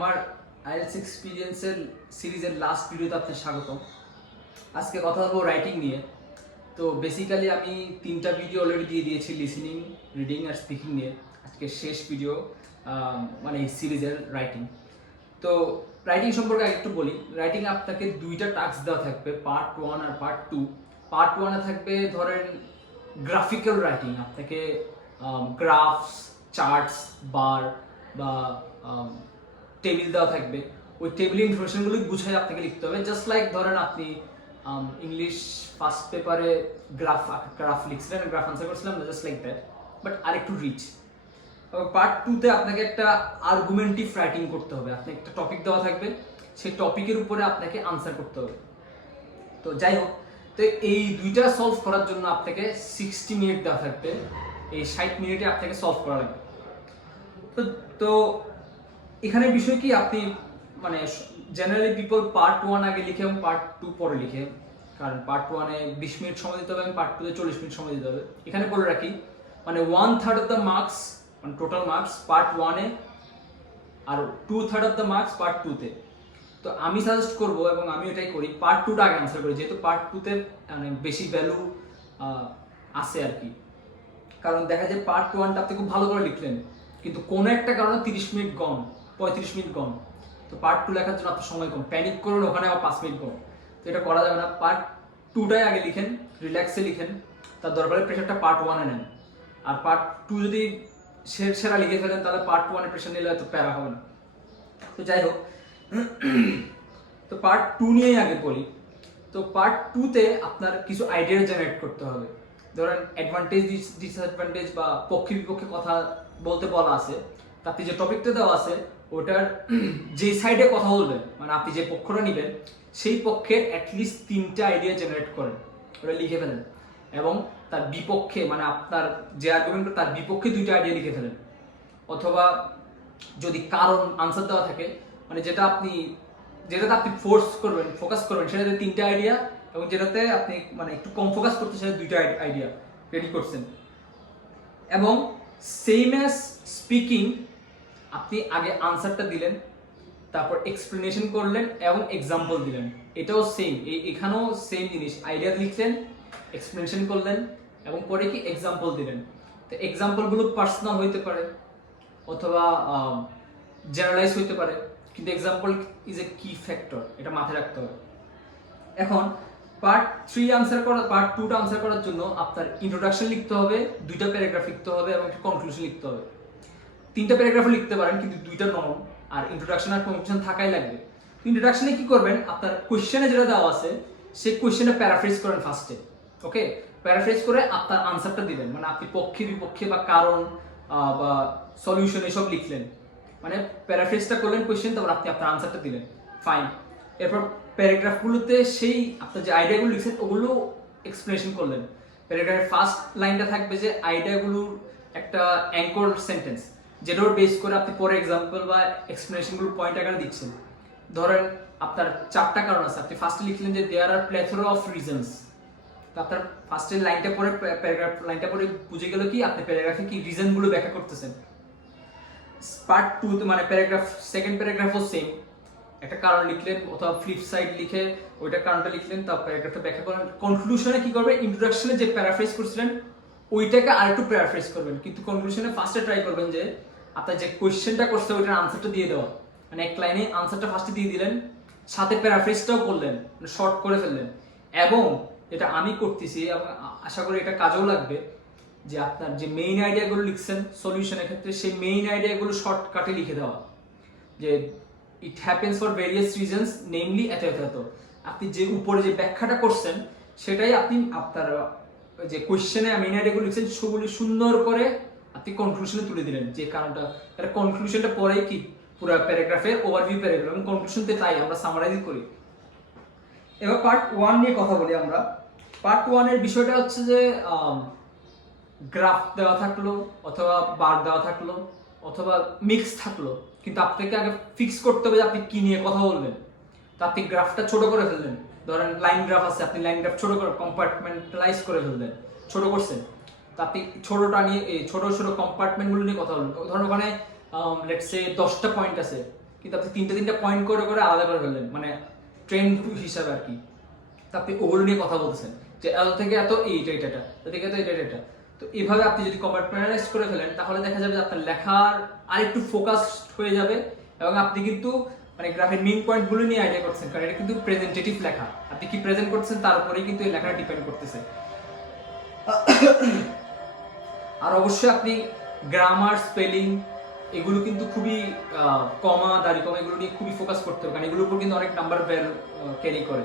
আমার আইএলটিএস এক্সপিরিয়েন্সের সিরিজের লাস্ট ভিডিওতে আপনাদের স্বাগতম। আজকে কথা বলবো রাইটিং নিয়ে। তো বেসিক্যালি আমি 3টা ভিডিও অলরেডি দিয়ে দিয়েছি, লিসেনিং, রিডিং আর স্পিকিং নিয়ে। আজকে শেষ ভিডিও মানে এই সিরিজের রাইটিং। তো রাইটিং সম্পর্কে একটু বলি। রাইটিং আপনাকে 2টা টাস্ক দেওয়া থাকবে, পার্ট 1 আর পার্ট 2। পার্ট 1 এ থাকবে ধরেন গ্রাফিক্যাল রাইটিং, আপনাকে গ্রাফস, চার্টস, বার বা টেবিল দেওয়া থাকবে। ওই টেবিল ইনফরমেশনগুলো গুছাই আপনাকে লিখতে হবে। জাস্ট লাইক ধরেন আপনি ইংলিশ ফার্স্ট পেপারে গ্রাফ লিখছিলেন, গ্রাফ আনসার করছিলাম, জাস্ট লাইক দ্যাট, বাট আরেকটু রিচ। পার্ট 2তে আপনাকে একটা আর্গুমেন্টিভ রাইটিং করতে হবে। আপনি একটা টপিক দেওয়া থাকবে, সেই টপিকের উপরে আপনাকে আনসার করতে হবে। তো যাই হোক, তো এই 2টা সলভ করার জন্য আপনাকে 60 মিনিট দেওয়া থাকবে। এই 60 মিনিটে আপনাকে সলভ করা লাগবে। তো এখানে বিষয় কি, আপনি মানে জেনারেলি পিপল পার্ট 1 আগে লিখে এবং পার্ট 2 পরে লিখে। কারণ পার্ট 1-এ 20 মিনিট সময় দিতে হবে এবং পার্ট 2-তে 40 মিনিট সময় দিতে হবে। এখানে বলে রাখি, মানে 1/3 অফ দ্য মার্কস, মানে টোটাল মার্কস পার্ট 1-এ, আর 2/3 অফ দ্য মার্কস পার্ট 2-তে। তো আমি সাজেস্ট করব, এবং আমি এটাই করি, পার্ট 2টা আগে আনসার করি, যেহেতু পার্ট 2-তে মানে বেশি ভ্যালু আছে আর কি। কারণ দেখা যায় পার্ট 1টা আপনি খুব ভালো করে লিখলেন, কিন্তু কোনো একটা কারণে 30 মিনিট গন, 35 মিনিট গন। তো পার্ট 2 লেখার জন্য আপনার সময় কম, প্যানিক করুন, ওখানে আবার 5 মিনিট কম। তো এটা করা যাবে না। পার্ট 2টাই আগে লিখেন, রিল্যাক্সে লিখেন, তার দরকারের প্রেশারটা পার্ট 1-এ নেন। আর পার্ট 2 যদি সেরা লিখে ফেলেন, তাহলে পার্ট 1-এর প্রেশার নিলে হয়তো প্যারা হবে না। তো যাই হোক, তো পার্ট 2 নিয়েই আগে বলি। তো পার্ট 2-তে আপনার কিছু আইডিয়া জেনারেট করতে হবে। ধরেন অ্যাডভান্টেজ, ডিসঅ্যাডভান্টেজ বা পক্ষে বিপক্ষে কথা বলতে বলা আছে। আপনি যে টপিকটা দেওয়া আছে ওটার যে সাইডে কথা বলবেন, মানে আপনি যে পক্ষটা নেবেন সেই পক্ষের অ্যাটলিস্ট 3টা আইডিয়া জেনারেট করেন, ওটা লিখে ফেলেন। এবং তার বিপক্ষে, মানে আপনার যে আর্গুমেন্ট, তার বিপক্ষে 2টা আইডিয়া লিখে ফেলেন। অথবা যদি কারণ আনসার দেওয়া থাকে, মানে যেটাতে আপনি ফোকাস করবেন সেটাতে 3টা আইডিয়া, এবং যেটাতে আপনি মানে একটু কম ফোকাস করতে সেটা 2টা আইডিয়া রেডি করছেন। এবং সেম অ্যাজ স্পিকিং, আপনি আগে আনসারটা দিলেন, তারপর এক্সপ্লেনেশন করলেন এবং এক্সাম্পল দিলেন। এটাও সেম, এখানেও সেম জিনিস, আইডিয়া লিখলেন, এক্সপ্লেনেশন করলেন এবং পরে কি এক্সাম্পল দিলেন। তো এক্সাম্পলগুলো পার্সোনাল হইতে পারে অথবা জেনারেলাইজ হইতে পারে, কিন্তু এক্সাম্পল ইজ এ কি ফ্যাক্টর, এটা মাথায় রাখতে হবে। এখন পার্ট 2টা আনসার করার জন্য আপনার ইন্ট্রোডাকশন লিখতে হবে, 2টা প্যারাগ্রাফ লিখতে হবে এবং একটা কনক্লুশন লিখতে হবে। 3টা প্যারাগ্রাফ লিখতে পারেন, কিন্তু 2টা নরম, আর ইন্ট্রোডাকশন আর কনক্লুশন থাকাই লাগবে। ইন্ট্রোডাকশনে কি করবেন, আপনার কোশ্চেনে যেটা দেওয়া আছে সেই কোশ্চেনটা প্যারাফ্রেজ করেন ফার্স্টে। ওকে, প্যারাফ্রেজ করে আপনার আনসারটা দিবেন, মানে আপনি পক্ষে বিপক্ষে বা কারণ বা সলিউশন এসব লিখলেন, মানে প্যারাফ্রেজটা করলেন কোশ্চেন, তারপর আপনি আপনার আনসারটা দিলেন, ফাইন। এরপর প্যারাগ্রাফগুলোতে সেই আপনার যে আইডিয়াগুলো লিখছেন ওগুলো এক্সপ্লেনেশন করলেন। প্যারাগ্রাফের ফার্স্ট লাইনটা থাকবে যে আইডিয়াগুলোর একটা অ্যাঙ্কর সেন্টেন্স, যেটার বেস করে আপনি পরে এক্সাম্পল বা এক্সপ্লেনেশনগুলো পয়েন্ট আকারে দিচ্ছেন। ধরেন আপনার 4টা কারণ আছে, আপনি ফার্স্টে লিখলেন যে দেয়ার আর প্লেথোরা অফ রিজনস। তো আপনার ফার্স্টের লাইনটা পরে, প্যারাগ্রাফ লাইনটা পরে বুঝে গেল কি আপনি প্যারাগ্রাফে কি রিজনগুলো ব্যাখ্যা করতেছেন। পার্ট 2-তে মানে সেকেন্ড প্যারাগ্রাফও সেম, একটা কারণ লিখলেন অথবা ফ্লিপ সাইড লিখে ওইটা কারণটা লিখলেন, তারপর প্যারাগ্রাফটা ব্যাখ্যা করলেন। কনক্লুশনে কি করবেন, ইন্ট্রোডাকশনে যে প্যারাফ্রেজ করছিলেন ওইটাকে আরেকটু প্যারাফ্রেজ করবেন, কিন্তু কনক্লুশনে ফার্স্টে ট্রাই করবেন যে আপনার যে কোয়েশ্চেনটা করছে ওইটার আনসারটা দিয়ে দেওয়া। মানে এক লাইনে আনসারটা ফার্স্টে দিয়ে দিলেন, সাথে প্যারাফ্রেজটাও করলেন, মানে শর্ট করে ফেললেন। এবং এটা আমি করতেছি এবং আশা করি এটা কাজেও লাগবে, যে আপনার যে মেইন আইডিয়াগুলো লিখছেন সলিউশনের ক্ষেত্রে, সেই মেইন আইডিয়াগুলো শর্টকাটে লিখে দেওয়া, যে it happens for various reasons namely এত এত। আপনি যে উপরে যে ব্যাখ্যাটা করছেন সেটাই আপনি আপনার যে কোয়েশ্চেনে মেইন আইডিয়াগুলো লিখছেন সেগুলি সুন্দর করে আপনি কনক্লুশনে তুলে দিলেন, যে কারণটা। তার কনক্লুশনটা পরে কি পুরো প্যারাগ্রাফের ওভারভিউ প্যারাগ্রাফ, এবং কনক্লুশনতে তাই আমরা সামারাইজ করি। এবার পার্ট 1 নিয়ে কথা বলি আমরা। পার্ট 1-এর বিষয়টা হচ্ছে যে গ্রাফ দেওয়া থাকলো অথবা বার দেওয়া থাকলো অথবা মিক্স থাকলো, কিন্তু আপনাকে আগে ফিক্স করতে হবে যে আপনি কি নিয়ে কথা বলবেন। তো আপনি গ্রাফটা ছোট করে ফেললেন, ধরেন লাইন গ্রাফ আছে, আপনি লাইন গ্রাফ ছোট করে কম্পার্টমেন্টালাইজ করে ফেললেন, ছোট করছেন। তো আপনি ছোটটা নিয়ে এই ছোট ছোট কম্পার্টমেন্টগুলো নিয়ে কথা বলবেন। ধরেন ওখানে লেটস সে 10টা পয়েন্ট আছে, কিন্তু আপনি তিনটা পয়েন্ট করে করে আলাদা করে ফেললেন, মানে ট্রেন্ড হিসাবে আর কি। তা আপনি ওগুলো নিয়ে কথা বলতেছেন যে এত থেকে এত এইটা এটা এত থেকে এত এটা এটা। তো এভাবে আপনি যদি কম্পার্টমেন্টালাইজ করে ফেলেন তাহলে দেখা যাবে যে আপনার লেখার আরেকটু ফোকাসড হয়ে যাবে, এবং আপনি কিন্তু মানে গ্রাফের মেইন পয়েন্টগুলো নিয়ে আইডিয়া করছেন, কারণ এটা কিন্তু প্রেজেন্টেটিভ লেখা, আপনি কি প্রেজেন্ট করছেন তার উপরেই কিন্তু এই লেখাটা ডিপেন্ড করতেছে। আর অবশ্যই আপনি গ্রামার, স্পেলিং এগুলো কিন্তু খুবই কমা, দাড়ি কমা এগুলো নিয়ে খুবই ফোকাস করতে হবে, কারণ এগুলোর উপর কিন্তু অনেক নাম্বার ক্যারি করে।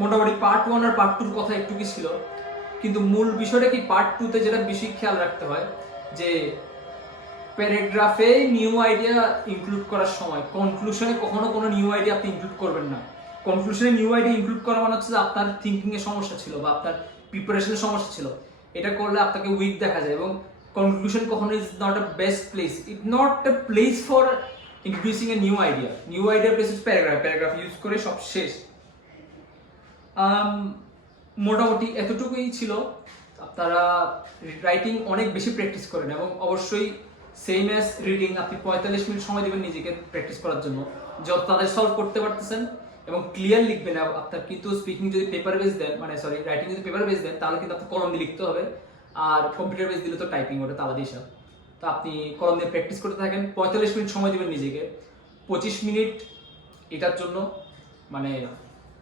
মোটামুটি পার্ট 1 আর পার্ট 2 কথা একটু কি ছিল, কিন্তু মূল বিষয়টা কি পার্ট 2 তে যেটা বেশি খেয়াল রাখতে হয় যে প্যারাগ্রাফে নিউ আইডিয়া ইনক্লুড করার সময় কনক্লুশনে কখনো কোনো নিউ আইডিয়া আপনি ইনক্লুড করবেন না। কনক্লুশনে নিউ আইডিয়া ইনক্লুড করা মানে হচ্ছে যে আপনার থিঙ্কিং এর সমস্যা ছিল বা আপনার প্রিপারেশনের সমস্যা ছিল, এটা করলে আপনাকে উইক দেখা যায়। এবং কনক্লুশন কখনো is not a best place, it not a place for introducing a new idea. New idea place is paragraph use করে সব শেষ। মোটামুটি এতটুকুই ছিল। আপনারা রাইটিং অনেক বেশি প্র্যাকটিস করেন, এবং অবশ্যই সেম অ্যাজ রিডিং আপনি 45 মিনিট সময় দেবেন নিজেকে প্র্যাকটিস করার জন্য, যত তাদের সলভ করতে পারতেছেন এবং ক্লিয়ার লিখবেন। আপনার কিন্তু স্পিকিং যদি পেপার বেস দেন, মানে সরি রাইটিং যদি পেপার বেস দেন তাহলে কিন্তু আপনার কলম দিয়ে লিখতে হবে, আর কম্পিউটার বেস দিলে তো টাইপিং, ওটা তো আলাদা হিসাব। তো আপনি কলম দিয়ে প্র্যাকটিস করতে থাকেন, 45 মিনিট সময় দেবেন নিজেকে, 25 মিনিট এটার জন্য, মানে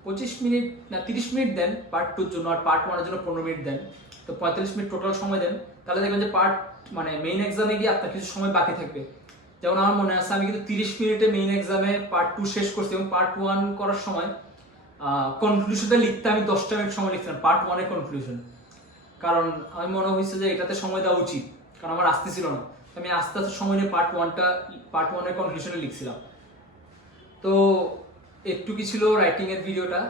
25 মিনিট না 30 মিনিট দেন পার্ট 2 এর জন্য, আর পার্ট 1 এর জন্য 15 মিনিট দেন, তো 45 মিনিট টোটাল সময় দেন। তাহলে দেখবেন যে মানে মেইন এক্সামে গিয়ে আপনার কিছু সময় বাকি থাকবে। যেমন আমার মনে আছে আমি কিন্তু 30 মিনিটে মেইন এক্সামে পার্ট 2 শেষ করছি, এবং পার্ট 1 করার সময় কনক্লুশনটা লিখতে আমি 10টা মিনিট সময় লিখছিলাম, পার্ট 1 এর কনক্লুশন। কারণ আমি মনে হয়েছে যে এটাতে সময় দেওয়া উচিত, কারণ আমার আসতে ছিল না, আমি আস্তে আস্তে সময় নিয়ে পার্ট 1 এর কনক্লুশনে লিখছিলাম। তো একটু কি ছিল রাইটিং এর ভিডিওটা।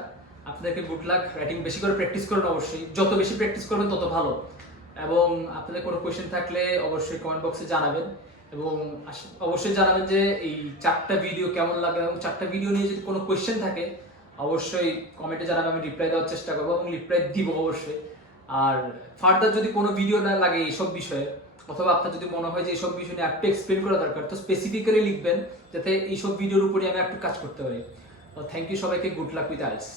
আপনাদেরকে গুড লাক, রাইটিং বেশি করে প্র্যাকটিস করুন, অবশ্যই যত বেশি প্র্যাকটিস করবেন তত ভালো। এবং আপনাদের কোনো কোয়েশ্চেন থাকলে অবশ্যই কমেন্ট বক্সে জানাবেন, এবং অবশ্যই জানাবেন যে এই 4টা ভিডিও কেমন লাগে, এবং 4টা ভিডিও নিয়ে যদি কোনো কোয়েশ্চেন থাকে অবশ্যই কমেন্টে জানাবেন, আমি রিপ্লাই দেওয়ার চেষ্টা করবো এবং রিপ্লাই দিব অবশ্যই। আর ফার্দার যদি কোনো ভিডিও না লাগে এইসব বিষয়ে, অথবা আপনার যদি মনে হয় যে এইসব বিষয় নিয়ে একটু এক্সপ্লেন করা দরকার, তো স্পেসিফিক্যালি লিখবেন যাতে এইসব ভিডিওর উপরে আমি একটু কাজ করতে পারি। থ্যাংক ইউ সবাইকে, গুড লাক উইথ আইস।